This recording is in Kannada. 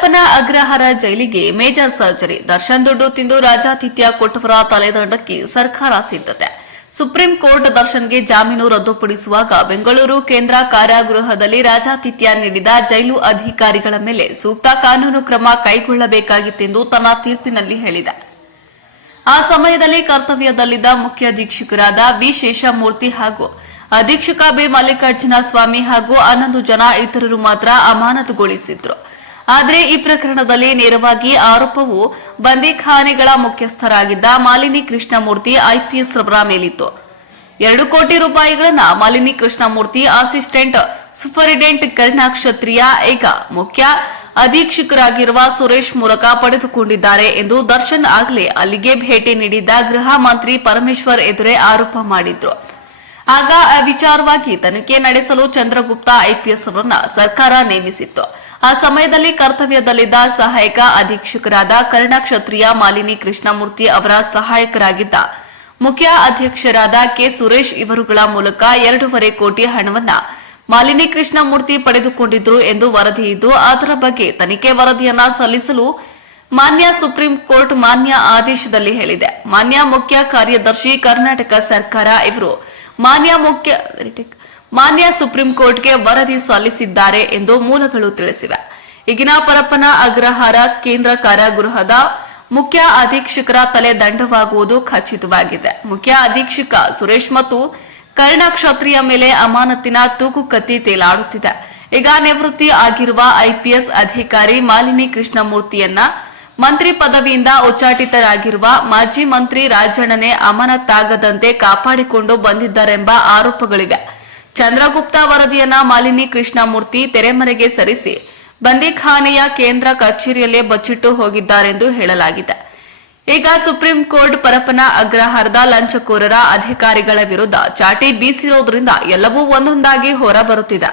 ಪರಪ್ಪನ ಅಗ್ರಹಾರ ಜೈಲಿಗೆ ಮೇಜರ್ ಸರ್ಜರಿ. ದರ್ಶನ್ ದುಡ್ಡು ತಿಂದು ರಾಜಾತಿಥ್ಯ ಕೊಟ್ಟವರ ತಲೆದಂಡಕ್ಕೆ ಸರ್ಕಾರ ಸಿದ್ಧತೆ. ಸುಪ್ರೀಂ ಕೋರ್ಟ್ ದರ್ಶನ್ಗೆ ಜಾಮೀನು ರದ್ದುಪಡಿಸುವಾಗ ಬೆಂಗಳೂರು ಕೇಂದ್ರ ಕಾರಾಗೃಹದಲ್ಲಿ ರಾಜಾತಿಥ್ಯ ನೀಡಿದ ಜೈಲು ಅಧಿಕಾರಿಗಳ ಮೇಲೆ ಸೂಕ್ತ ಕಾನೂನು ಕ್ರಮ ಕೈಗೊಳ್ಳಬೇಕಾಗಿತ್ತೆಂದು ತನ್ನ ತೀರ್ಪಿನಲ್ಲಿ ಹೇಳಿದೆ. ಆ ಸಮಯದಲ್ಲಿ ಕರ್ತವ್ಯದಲ್ಲಿದ್ದ ಮುಖ್ಯ ಅಧೀಕ್ಷಕರಾದ ಬಿ ಶೇಷಮೂರ್ತಿ ಹಾಗೂ ಅಧೀಕ್ಷಕ ಬಿ ಮಲ್ಲಿಕಾರ್ಜುನ ಸ್ವಾಮಿ ಹಾಗೂ 11 ಜನ ಇತರರು ಮಾತ್ರ ಅಮಾನತುಗೊಳಿಸಿದ್ರು. ಆದರೆ ಈ ಪ್ರಕರಣದಲ್ಲಿ ನೇರವಾಗಿ ಆರೋಪವು ಬಂದಿಖಾನೆಗಳ ಮುಖ್ಯಸ್ಥರಾಗಿದ್ದ ಮಾಲಿನಿ ಕೃಷ್ಣಮೂರ್ತಿ ಐಪಿಎಸ್ ರವರ ಮೇಲಿತ್ತು. 2 ಕೋಟಿ ರೂಪಾಯಿಗಳನ್ನು ಮಾಲಿನಿ ಕೃಷ್ಣಮೂರ್ತಿ ಅಸಿಸ್ಟೆಂಟ್ ಸೂಪರಿಂಟೆಂಡೆಂಟ್ ಕರ್ಣ ಕ್ಷತ್ರಿಯ ಈಗ ಮುಖ್ಯ ಅಧೀಕ್ಷಕರಾಗಿರುವ ಸುರೇಶ್ ಮೂಲಕ ಪಡೆದುಕೊಂಡಿದ್ದಾರೆ ಎಂದು ದರ್ಶನ್ ಆಗಲೇ ಅಲ್ಲಿಗೆ ಭೇಟಿ ನೀಡಿದ್ದ ಗೃಹ ಮಂತ್ರಿ ಪರಮೇಶ್ವರ್ ಎದುರೇ ಆರೋಪ ಮಾಡಿದ್ರು. ಆಗ ವಿಚಾರವಾಗಿ ತನಿಖೆ ನಡೆಸಲು ಚಂದ್ರಗುಪ್ತ ಐಪಿಎಸ್ ಅವರನ್ನ ಸರ್ಕಾರ ನೇಮಿಸಿತ್ತು. ಆ ಸಮಯದಲ್ಲಿ ಕರ್ತವ್ಯದಲ್ಲಿದ್ದ ಸಹಾಯಕ ಅಧೀಕ್ಷಕರಾದ ಕರ್ಣ ಕ್ಷತ್ರಿಯ ಮಾಲಿನಿ ಕೃಷ್ಣಮೂರ್ತಿ ಅವರ ಸಹಾಯಕರಾಗಿದ್ದ ಮುಖ್ಯ ಅಧ್ಯಕ್ಷರಾದ ಕೆ ಸುರೇಶ್ ಇವರುಗಳ ಮೂಲಕ 2.5 ಕೋಟಿ ಹಣವನ್ನ ಮಾಲಿನಿ ಕೃಷ್ಣಮೂರ್ತಿ ಪಡೆದುಕೊಂಡಿದ್ರು ಎಂದು ವರದಿಯಿದ್ದು, ಅದರ ಬಗ್ಗೆ ತನಿಖೆ ವರದಿಯನ್ನ ಸಲ್ಲಿಸಲು ಮಾನ್ಯ ಸುಪ್ರೀಂ ಕೋರ್ಟ್ ಮಾನ್ಯ ಆದೇಶದಲ್ಲಿ ಹೇಳಿದೆ. ಮಾನ್ಯ ಮುಖ್ಯ ಕಾರ್ಯದರ್ಶಿ ಕರ್ನಾಟಕ ಸರ್ಕಾರ ಇವರು ಮಾನ್ಯ ಸುಪ್ರೀಂ ಕೋರ್ಟ್ಗೆ ವರದಿ ಸಲ್ಲಿಸಿದ್ದಾರೆ ಎಂದು ಮೂಲಗಳು ತಿಳಿಸಿವೆ. ಈಗಿನ ಪರಪ್ಪನ ಅಗ್ರಹಾರ ಕೇಂದ್ರ ಕಾರಾಗೃಹದ ಮುಖ್ಯ ಅಧೀಕ್ಷಕರ ತಲೆ ದಂಡವಾಗುವುದು ಖಚಿತವಾಗಿದೆ. ಮುಖ್ಯ ಅಧೀಕ್ಷಕ ಸುರೇಶ್ ಮತ್ತು ಕರ್ಣ ಕ್ಷತ್ರಿಯ ಮೇಲೆ ಅಮಾನತಿನ ತೂಕು ಕತ್ತಿ ತೇಲಾಡುತ್ತಿದೆ. ಈಗ ನಿವೃತ್ತಿ ಆಗಿರುವ ಐಪಿಎಸ್ ಅಧಿಕಾರಿ ಮಾಲಿನಿ ಕೃಷ್ಣಮೂರ್ತಿಯನ್ನ ಮಂತ್ರಿ ಪದವಿಯಿಂದ ಉಚ್ಚಾಟಿತರಾಗಿರುವ ಮಾಜಿ ಮಂತ್ರಿ ರಾಜಣ್ಣನೇ ಅಮಾನತಾಗದಂತೆ ಕಾಪಾಡಿಕೊಂಡು ಬಂದಿದ್ದಾರೆಂಬ ಆರೋಪಗಳಿವೆ. ಚಂದ್ರಗುಪ್ತ ವರದಿಯನ್ನ ಮಾಲಿನಿ ಕೃಷ್ಣಮೂರ್ತಿ ತೆರೆಮರೆಗೆ ಸರಿಸಿ ಬಂದಿಖಾನೆಯ ಕೇಂದ್ರ ಕಚೇರಿಯಲ್ಲೇ ಬಚ್ಚಿಟ್ಟು ಹೋಗಿದ್ದಾರೆಂದು ಹೇಳಲಾಗಿದೆ. ಈಗ ಸುಪ್ರೀಂ ಕೋರ್ಟ್ ಪರಪ್ಪನ ಅಗ್ರಹಾರದ ಲಂಚಕೋರರ ಅಧಿಕಾರಿಗಳ ವಿರುದ್ಧ ಚಾಟಿ ಬೀಸಿರೋದ್ರಿಂದ ಎಲ್ಲವೂ ಒಂದೊಂದಾಗಿ ಹೊರಬರುತ್ತಿದೆ.